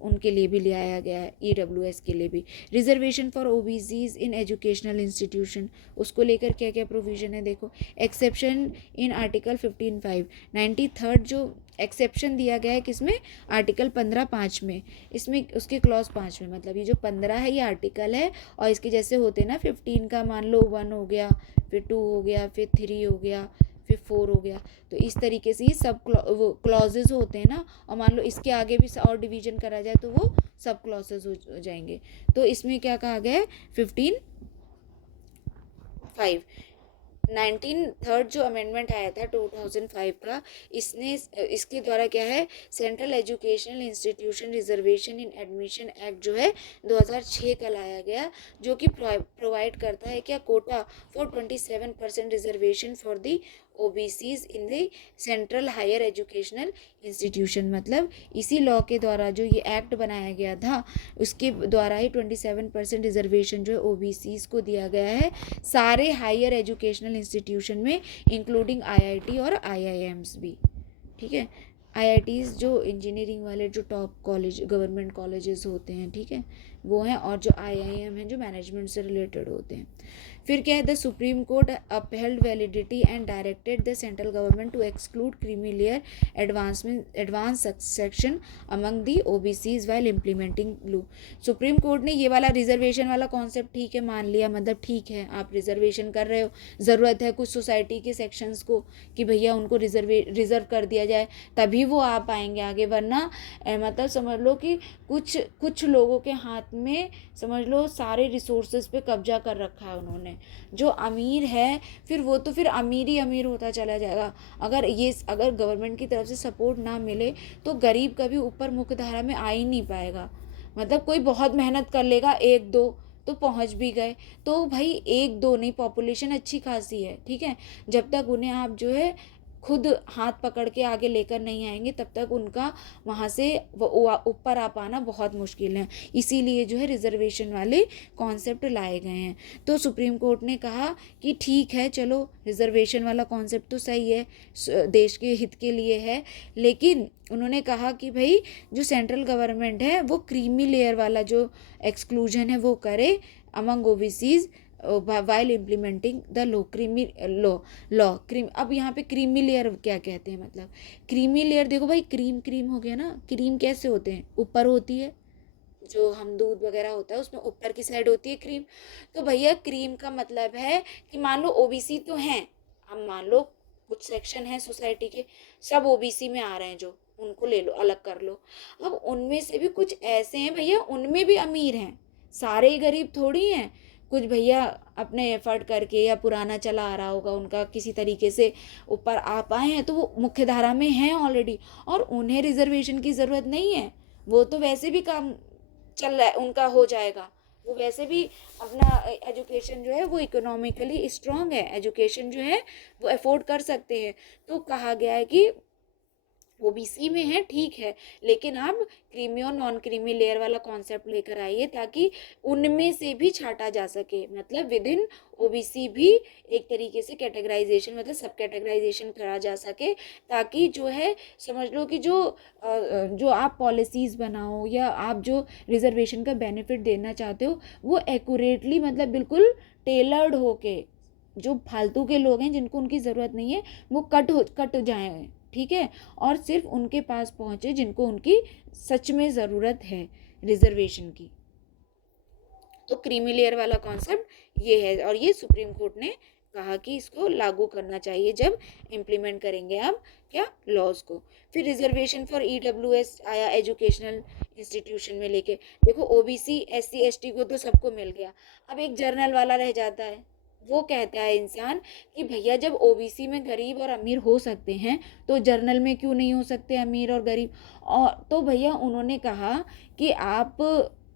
उनके लिए भी ले आया गया है, EWS के लिए भी। Reservation for OBCs in educational institution, उसको लेकर क्या क्या प्रोविज़न है देखो, एक्सेप्शन इन आर्टिकल 15(5), 93rd जो एक्सेप्शन दिया गया है किसमें, आर्टिकल 15(5) में, इसमें उसके क्लॉज 5 में, मतलब ये जो 15 है ये आर्टिकल है, और इसके जैसे होते हैं ना 15 का मान लो 1 हो गया, फिर 2 हो गया, फिर 3 हो गया, फिर 4 हो गया, तो इस तरीके से ये सब वो क्लॉजेज होते हैं ना, और मान लो इसके आगे भी और डिवीजन करा जाए तो वो सब क्लॉजेज हो जाएंगे। तो इसमें क्या कहा गया है, 15(5), 93rd जो अमेंडमेंट आया था 2005 का, इसके द्वारा क्या है, सेंट्रल एजुकेशनल इंस्टीट्यूशन रिजर्वेशन इन एडमिशन एक्ट जो है 2006 का लाया गया, जो कि प्रोवाइड करता है क्या, quota for 27% reservation for the OBCs in the central higher educational institution, मतलब इसी लॉ के द्वारा जो ये एक्ट बनाया गया था उसके द्वारा ही 27% रिजर्वेशन जो है OBCs को दिया गया है सारे हायर एजुकेशनल इंस्टीट्यूशन में, इंक्लूडिंग IIT और IIMs भी। ठीक है, IITs जो इंजीनियरिंग वाले जो टॉप कॉलेज गवर्नमेंट कॉलेजेस होते हैं, ठीक है, वो हैं, और जो IIM हैं जो मैनेजमेंट से रिलेटेड होते हैं। फिर क्या है, the supreme court upheld validity and directed the central government to exclude creamy layer advance section among the OBCs while implementing लू। सुप्रीम कोर्ट ने ये वाला रिजर्वेशन वाला कॉन्सेप्ट ठीक है मान लिया, मतलब ठीक है आप रिजर्वेशन कर रहे हो, ज़रूरत है कुछ सोसाइटी के सेक्शंस को कि भैया उनको रिजर्व कर दिया जाए, तभी वो आ पाएंगे आगे, वरना मतलब समझ लो कि कुछ लोगों के हाथ में समझ लो सारे रिसोर्सेज पे कब्जा कर रखा है उन्होंने, जो अमीर है फिर वो तो फिर अमीर ही अमीर होता चला जाएगा। अगर गवर्नमेंट की तरफ से सपोर्ट ना मिले तो गरीब कभी ऊपर मुख्यधारा में आ ही नहीं पाएगा, मतलब कोई बहुत मेहनत कर लेगा, 1-2 तो पहुंच भी गए, तो भाई 1-2 नहीं, पॉपुलेशन अच्छी खासी है, ठीक है, जब तक उन्हें आप जो है खुद हाथ पकड़ के आगे लेकर नहीं आएंगे तब तक उनका वहाँ से ऊपर आ पाना बहुत मुश्किल है, इसीलिए जो है रिजर्वेशन वाले कॉन्सेप्ट लाए गए हैं। तो सुप्रीम कोर्ट ने कहा कि ठीक है चलो रिजर्वेशन वाला कॉन्सेप्ट तो सही है, देश के हित के लिए है, लेकिन उन्होंने कहा कि भाई जो सेंट्रल गवर्नमेंट है वो क्रीमी लेयर वाला जो एक्सक्लूजन है वो करे among OBCs while implementing the law, creamy law cream. अब यहाँ पे क्रीमी लेयर क्या कहते हैं, मतलब क्रीमी लेयर देखो भाई, क्रीम हो गया ना, क्रीम कैसे होते हैं, ऊपर होती है, जो हम दूध वगैरह होता है उसमें ऊपर की साइड होती है क्रीम, तो भैया क्रीम का मतलब है कि मान लो OBC तो हैं, अब मान लो कुछ सेक्शन है सोसाइटी के सब OBC में आ रहे हैं, जो उनको ले लो अलग कर लो, अब उनमें से भी कुछ ऐसे हैं भैया उनमें भी अमीर हैं, सारे ही गरीब थोड़ी हैं, कुछ भैया अपने एफर्ट करके या पुराना चला आ रहा होगा उनका किसी तरीके से ऊपर आ पाए हैं, तो वो मुख्य धारा में हैं ऑलरेडी, और उन्हें रिजर्वेशन की ज़रूरत नहीं है, वो तो वैसे भी काम चल रहा है उनका, हो जाएगा, वो वैसे भी अपना एजुकेशन जो है वो इकोनॉमिकली स्ट्रांग है, एजुकेशन जो है वो अफोर्ड कर सकते हैं। तो कहा गया है कि ओबीसी में है ठीक है, लेकिन आप क्रीमी और नॉन क्रीमी लेयर वाला कॉन्सेप्ट लेकर आइए ताकि उनमें से भी छाटा जा सके, मतलब विद इन ओबीसी भी एक तरीके से कैटेगराइजेशन मतलब सब कैटेगराइजेशन करा जा सके, ताकि जो है समझ लो कि जो आप पॉलिसीज़ बनाओ या आप जो रिजर्वेशन का बेनिफिट देना चाहते हो वो एक्यूरेटली मतलब बिल्कुल टेलर्ड होके, जो फालतू के लोग हैं जिनको उनकी ज़रूरत नहीं है वो कट जाएं, ठीक है, और सिर्फ उनके पास पहुंचे जिनको उनकी सच में ज़रूरत है रिजर्वेशन की। तो क्रीमी लेयर वाला कॉन्सेप्ट ये है, और ये सुप्रीम कोर्ट ने कहा कि इसको लागू करना चाहिए जब इम्प्लीमेंट करेंगे हम क्या लॉज को। फिर रिजर्वेशन फॉर ईडब्ल्यूएस आया एजुकेशनल इंस्टीट्यूशन में लेके, देखो ओबीसी एससी एसटी को तो सबको मिल गया, अब एक जर्नल वाला रह जाता है। वो कहता है इंसान कि भैया जब ओबीसी में गरीब और अमीर हो सकते हैं तो जर्नल में क्यों नहीं हो सकते अमीर और गरीब। और तो भैया उन्होंने कहा कि आप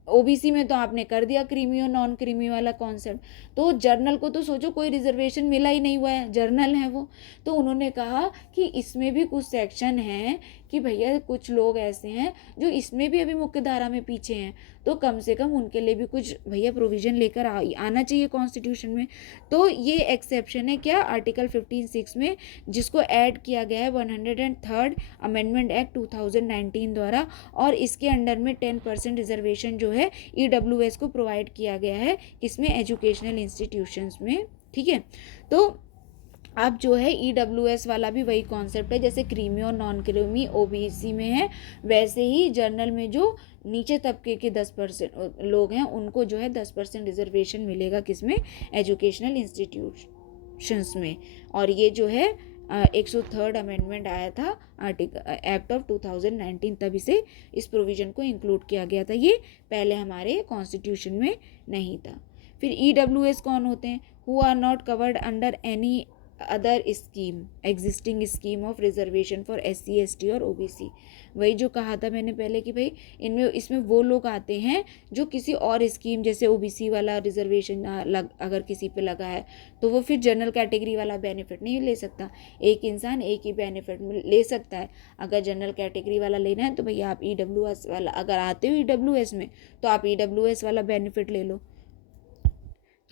ओबीसी में तो आपने कर दिया क्रीमी और नॉन क्रीमी वाला कॉन्सेप्ट, तो जर्नल को तो सोचो कोई रिजर्वेशन मिला ही नहीं हुआ है, जर्नल है वो। तो उन्होंने कहा कि इसमें भी कुछ सेक्शन हैं कि भैया कुछ लोग ऐसे हैं जो इसमें भी अभी मुख्य धारा में पीछे हैं, तो कम से कम उनके लिए भी कुछ भैया प्रोविज़न लेकर आना चाहिए कॉन्स्टिट्यूशन में। तो ये एक्सेप्शन है क्या आर्टिकल 15(6) में, जिसको ऐड किया गया है 103rd अमेंडमेंट एक्ट 2019 द्वारा, और इसके अंडर में 10% रिजर्वेशन जो है ईडब्ल्यूएस को प्रोवाइड किया गया है इसमें एजुकेशनल इंस्टीट्यूशंस में, ठीक है। तो अब जो है ईडब्ल्यूएस वाला भी वही कॉन्सेप्ट है, जैसे क्रीमी और नॉन क्रीमी ओबीसी में है, वैसे ही जर्नल में जो नीचे तबके के 10% लोग हैं उनको जो है 10% रिजर्वेशन मिलेगा किसमें, एजुकेशनल इंस्टीट्यूशंस में। और ये जो है 103rd अमेंडमेंट आया था आर्टिकल एक्ट ऑफ 2019, तब इसे इस प्रोविज़न को इंक्लूड किया गया था, ये पहले हमारे कॉन्स्टिट्यूशन में नहीं था। फिर ईडब्ल्यूएस कौन होते हैं, who are not covered under any other scheme existing scheme of reservation for SC ST और ओबीसी। वही जो कहा था मैंने पहले कि भाई इसमें वो लोग आते हैं जो किसी और स्कीम जैसे ओबीसी वाला रिजर्वेशन अगर किसी पे लगा है तो वो फिर जनरल कैटेगरी वाला बेनिफिट नहीं ले सकता, एक इंसान एक ही बेनिफिट ले सकता है। अगर जनरल कैटेगरी वाला लेना है तो भैया आप ईडब्ल्यूएस वाला, अगर आते हो ईडब्ल्यूएस में तो आप ईडब्ल्यूएस वाला बेनिफिट ले लो।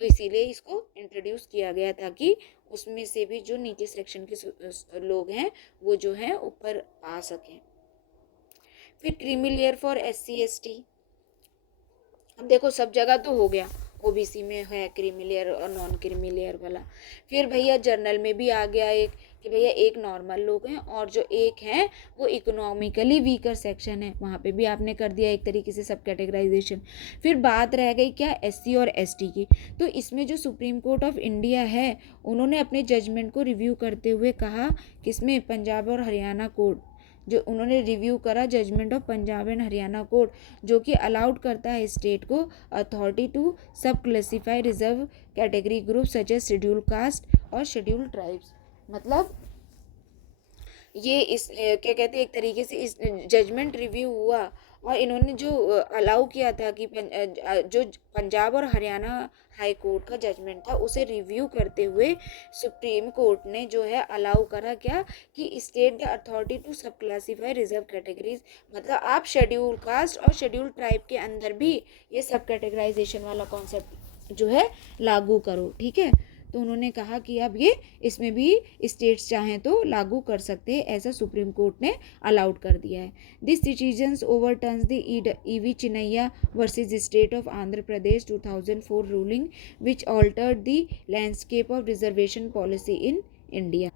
तो इसीलिए इसको इंट्रोड्यूस किया गया ताकि उसमें से भी जो नीचे सेक्शन के लोग हैं वो जो है ऊपर आ सकें। फिर creamy layer for SC ST, अब देखो सब जगह तो हो गया, ओबीसी में है क्रीमी लेयर और नॉन क्रीमी लेयर वाला। फिर भैया जर्नल में भी आ गया एक कि भैया एक नॉर्मल लोग हैं और जो एक है वो इकोनॉमिकली वीकर सेक्शन है, वहाँ पे भी आपने कर दिया एक तरीके से सब कैटेगराइजेशन। फिर बात रह गई क्या एससी और एसटी की, तो इसमें जो सुप्रीम कोर्ट ऑफ इंडिया है उन्होंने अपने जजमेंट को रिव्यू करते हुए कहा किसमें, पंजाब और हरियाणा कोर्ट, जो उन्होंने रिव्यू करा judgement of Punjab and Haryana court, जो कि अलाउड करता है स्टेट को authority to sub classify reserve category group such as schedule caste और शेड्यूल ट्राइब्स। मतलब ये इस क्या कहते हैं एक तरीके से इस जजमेंट रिव्यू हुआ और इन्होंने जो अलाउ किया था कि जो पंजाब और हरियाणा हाई कोर्ट का जजमेंट था उसे रिव्यू करते हुए सुप्रीम कोर्ट ने जो है अलाउ करा क्या कि state the authority to sub classify reserve categories, मतलब आप शेड्यूल कास्ट और शेड्यूल ट्राइब के अंदर भी ये सब कैटेगराइजेशन वाला कॉन्सेप्ट जो है लागू करो, ठीक है। तो उन्होंने कहा कि अब ये इसमें भी स्टेट्स चाहें तो लागू कर सकते हैं, ऐसा सुप्रीम कोर्ट ने अलाउड कर दिया है। This decisions overturns the EV Chinnaiah versus state of Andhra Pradesh 2004 ruling which altered the landscape of reservation policy in India.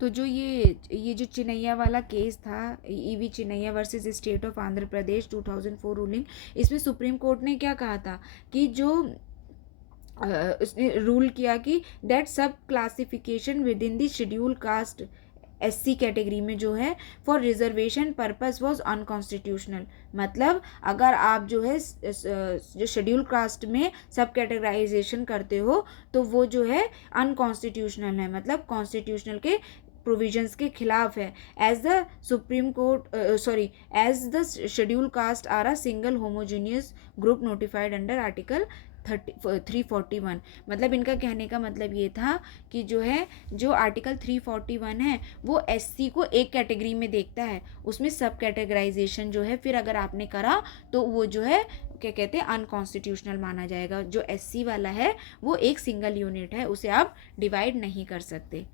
तो जो ये जो चिन्नैया वाला केस था, EV Chinnaiah versus state of Andhra Pradesh 2004 ruling, इसमें सुप्रीम कोर्ट ने क्या कहा था कि जो उसने रूल किया कि दैट सब classification with in the schedule cast SC category में जो है for reservation purpose was unconstitutional. मतलब अगर आप जो है जो शेड्यूल कास्ट में सब कैटेगराइजेशन करते हो तो वो जो है अनकॉन्स्टिट्यूशनल है, मतलब कॉन्स्टिट्यूशनल के प्रोविजंस के खिलाफ है। As the supreme court as the schedule caste are a single homogeneous group notified under article 341। मतलब इनका कहने का मतलब ये था कि जो है जो आर्टिकल 341 है वो एससी को एक कैटेगरी में देखता है, उसमें सब कैटेगराइजेशन जो है फिर अगर आपने करा तो वो जो है क्या कहते हैं अनकॉन्स्टिट्यूशनल माना जाएगा। जो एससी वाला है वो एक सिंगल यूनिट है, उसे आप डिवाइड नहीं कर सकते।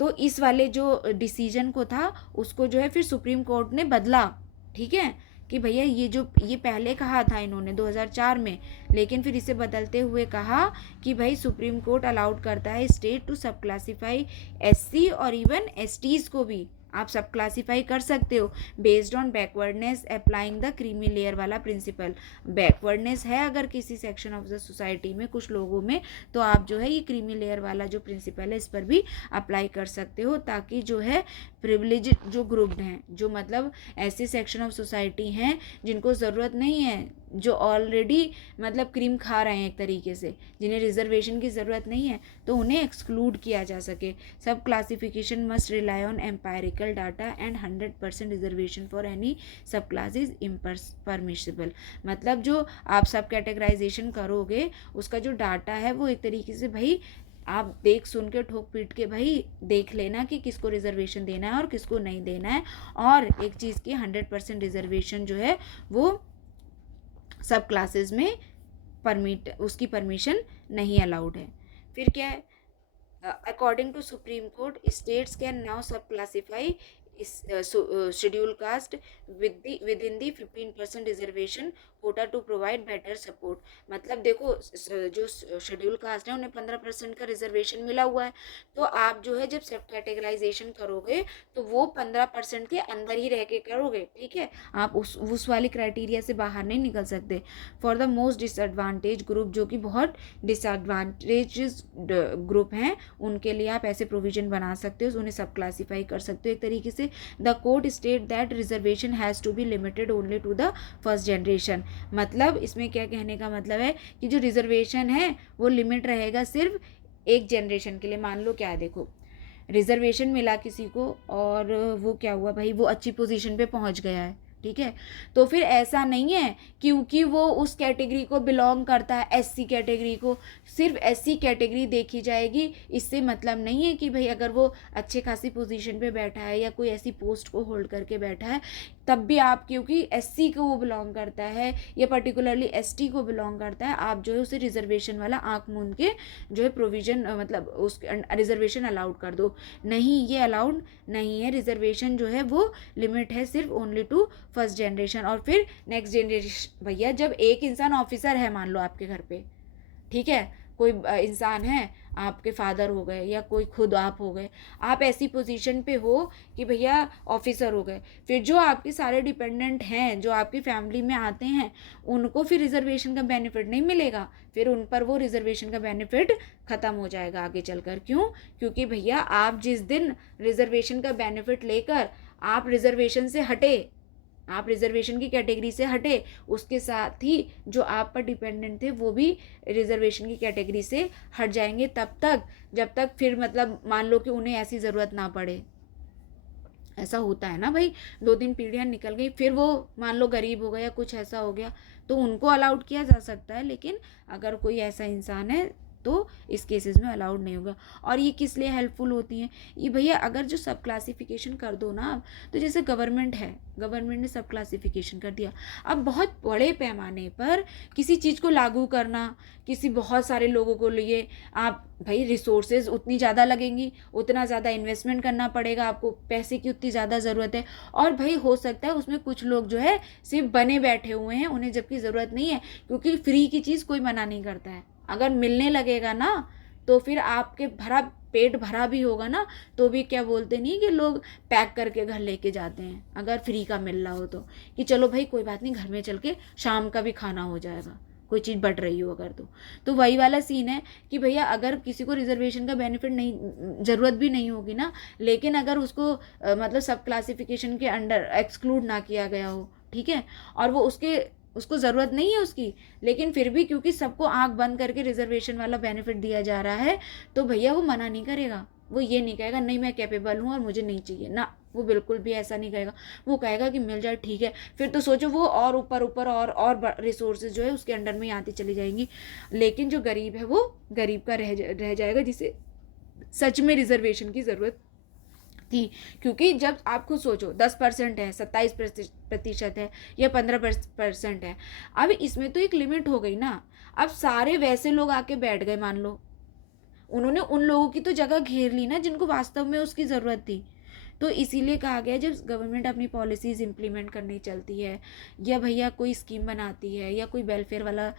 तो इस वाले जो डिसीजन को था उसको जो है फिर सुप्रीम कोर्ट ने बदला, ठीक है, कि भैया ये पहले कहा था इन्होंने 2004 में, लेकिन फिर इसे बदलते हुए कहा कि भाई सुप्रीम कोर्ट अलाउड करता है state to sub classify SC और इवन एसटीज को भी आप सब क्लासीफाई कर सकते हो based on backwardness applying the creamy layer वाला प्रिंसिपल। बैकवर्डनेस है अगर किसी सेक्शन ऑफ द सोसाइटी में कुछ लोगों में, तो आप जो है ये क्रीमी लेयर वाला जो प्रिंसिपल है इस पर भी अप्लाई कर सकते हो, ताकि जो है प्रिविलेज जो ग्रुप्ड हैं, जो मतलब ऐसे सेक्शन ऑफ सोसाइटी हैं जिनको ज़रूरत नहीं है, जो ऑलरेडी मतलब क्रीम खा रहे हैं एक तरीके से, जिन्हें रिजर्वेशन की ज़रूरत नहीं है, तो उन्हें एक्सक्लूड किया जा सके। सब classification must rely on empirical data and 100% reservation for any सब क्लास इज इम्परमिशिबल। मतलब जो आप सब कैटेगराइजेशन करोगे उसका जो डाटा है वो एक तरीके से भाई आप देख सुन के ठोक पीट के भाई देख लेना कि किसको रिजर्वेशन देना है और किसको नहीं देना है। और एक चीज़ की 100% रिजर्वेशन जो है वो सब क्लासेस में उसकी परमिशन नहीं अलाउड है। फिर क्या है, according to supreme court states can now sub classify schedule caste within the 15% reservation quota to provide better support. मतलब देखो जो शेड्यूल कास्ट है उन्हें 15% का रिजर्वेशन मिला हुआ है, तो आप जो है जब सब कैटेगराइजेशन करोगे तो वो 15% के अंदर ही रह के करोगे, ठीक है, आप उस वाली क्राइटेरिया से बाहर नहीं निकल सकते। For the most disadvantage group, जो कि बहुत डिसएडवांटेज ग्रुप हैं, उनके लिए आप ऐसे प्रोविजन बना सकते हो, उन्हें सब क्लासीफाई कर सकते हो एक तरीके से। The court state that reservation has to be limited only to the first generation. मतलब इसमें क्या कहने का मतलब है कि जो रिजर्वेशन है वो लिमिट रहेगा सिर्फ एक जनरेशन के लिए। मान लो क्या है, देखो रिजर्वेशन मिला किसी को और वो क्या हुआ भाई, वो अच्छी पोजीशन पे पहुंच गया है, ठीक है, तो फिर ऐसा नहीं है क्योंकि वो उस कैटेगरी को बिलोंग करता है, एससी कैटेगरी को, सिर्फ एससी कैटेगरी देखी जाएगी। इससे मतलब नहीं है कि भाई अगर वो अच्छे खासी पोजीशन पे बैठा है या कोई ऐसी पोस्ट को होल्ड करके बैठा है तब भी आप, क्योंकि एससी को वो बिलोंग करता है या पर्टिकुलरली एसटी को बिलोंग करता है, आप जो है उसे रिजर्वेशन वाला आंख मूंद के जो है प्रोविजन मतलब उस रिजर्वेशन अलाउड कर दो। नहीं, ये अलाउड नहीं है। रिजर्वेशन जो है वो लिमिट है सिर्फ ओनली टू फर्स्ट जनरेशन। और फिर नेक्स्ट जनरेशन, भैया जब एक इंसान ऑफिसर है मान लो आपके घर पे, ठीक है, कोई इंसान है, आपके फादर हो गए या कोई खुद आप हो गए, आप ऐसी पोजीशन पे हो कि भैया ऑफिसर हो गए, फिर जो आपके सारे डिपेंडेंट हैं जो आपकी फैमिली में आते हैं उनको फिर रिजर्वेशन का बेनिफिट नहीं मिलेगा, फिर उन पर वो रिजर्वेशन का बेनिफिट ख़त्म हो जाएगा आगे चलकर। क्यों? क्योंकि भैया आप जिस दिन रिजर्वेशन का बेनिफिट लेकर आप रिजर्वेशन से हटे, आप रिजर्वेशन की कैटेगरी से हटे, उसके साथ ही जो आप पर डिपेंडेंट थे वो भी रिजर्वेशन की कैटेगरी से हट जाएंगे, तब तक जब तक फिर मतलब मान लो कि उन्हें ऐसी ज़रूरत ना पड़े। ऐसा होता है ना भाई, 2-3 पीढ़ियाँ निकल गई, फिर वो मान लो गरीब हो गया या कुछ ऐसा हो गया तो उनको अलाउड किया जा सकता है, लेकिन अगर कोई ऐसा इंसान है तो इस केसेस में अलाउड नहीं होगा। और ये किस लिए हेल्पफुल होती हैं ये भैया, अगर जो सब क्लासिफिकेशन कर दो ना, तो जैसे गवर्नमेंट है, गवर्नमेंट ने सब क्लासिफिकेशन कर दिया, अब बहुत बड़े पैमाने पर किसी चीज़ को लागू करना, किसी बहुत सारे लोगों को लिए आप भाई रिसोर्सेज उतनी ज़्यादा लगेंगी, उतना ज़्यादा इन्वेस्टमेंट करना पड़ेगा, आपको पैसे की उतनी ज़्यादा ज़रूरत है, और भाई हो सकता है उसमें कुछ लोग जो है सिर्फ बने बैठे हुए हैं, उन्हें जबकि ज़रूरत नहीं है, क्योंकि फ्री की चीज़ कोई मना नहीं करता है। अगर मिलने लगेगा ना तो फिर आपके पेट भरा भी होगा ना तो भी क्या बोलते नहीं कि लोग पैक करके घर लेके जाते हैं अगर फ्री का मिल रहा हो तो, कि चलो भाई कोई बात नहीं, घर में चल के शाम का भी खाना हो जाएगा, कोई चीज़ बढ़ रही हो अगर तो वही वाला सीन है कि भैया अगर किसी को रिजर्वेशन का बेनिफिट नहीं, ज़रूरत भी नहीं होगी ना, लेकिन अगर उसको मतलब सब क्लासिफिकेशन के अंडर एक्सक्लूड ना किया गया हो, ठीक है, और वो उसको ज़रूरत नहीं है उसकी, लेकिन फिर भी क्योंकि सबको आंख बंद करके रिजर्वेशन वाला बेनिफिट दिया जा रहा है तो भैया वो मना नहीं करेगा, वो ये नहीं कहेगा नहीं मैं कैपेबल हूँ और मुझे नहीं चाहिए ना, वो बिल्कुल भी ऐसा नहीं कहेगा। वो कहेगा कि मिल जाए ठीक है, फिर तो सोचो वो और ऊपर ऊपर और रिसोर्सेज जो है उसके अंडर में आती चली जाएंगी। लेकिन जो गरीब है वो गरीब का रह जाएगा, जिसे सच में रिजर्वेशन की ज़रूरत थी। क्योंकि जब आप खुद सोचो 10% है, 27% है या 15% है, अब इसमें तो एक लिमिट हो गई ना। अब सारे वैसे लोग आके बैठ गए, मान लो उन्होंने उन लोगों की तो जगह घेर ली ना जिनको वास्तव में उसकी ज़रूरत थी। तो इसीलिए कहा गया जब गवर्नमेंट अपनी पॉलिसीज़ इम्प्लीमेंट करनी चलती है, या भैया कोई स्कीम बनाती है, या कोई वेलफेयर वाला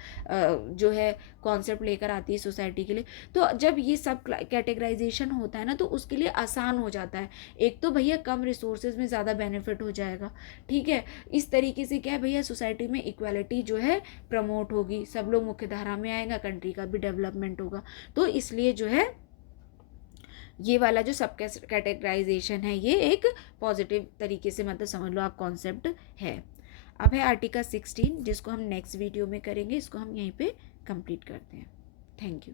जो है कॉन्सेप्ट लेकर आती है सोसाइटी के लिए, तो जब ये सब कैटेगराइजेशन होता है ना तो उसके लिए आसान हो जाता है। एक तो भैया कम रिसोर्सेज में ज़्यादा बेनिफिट हो जाएगा, ठीक है। इस तरीके से क्या है भैया, सोसाइटी में इक्वालिटी जो है प्रमोट होगी, सब लोग मुख्य धारा में आएगा, कंट्री का भी डेवलपमेंट होगा। तो इसलिए जो है ये वाला जो सब कैटेगराइजेशन है ये एक पॉजिटिव तरीके से मतलब समझ लो आप कॉन्सेप्ट है। अब है आर्टिकल 16 जिसको हम नेक्स्ट वीडियो में करेंगे, इसको हम यहीं पे कंप्लीट करते हैं। Thank you.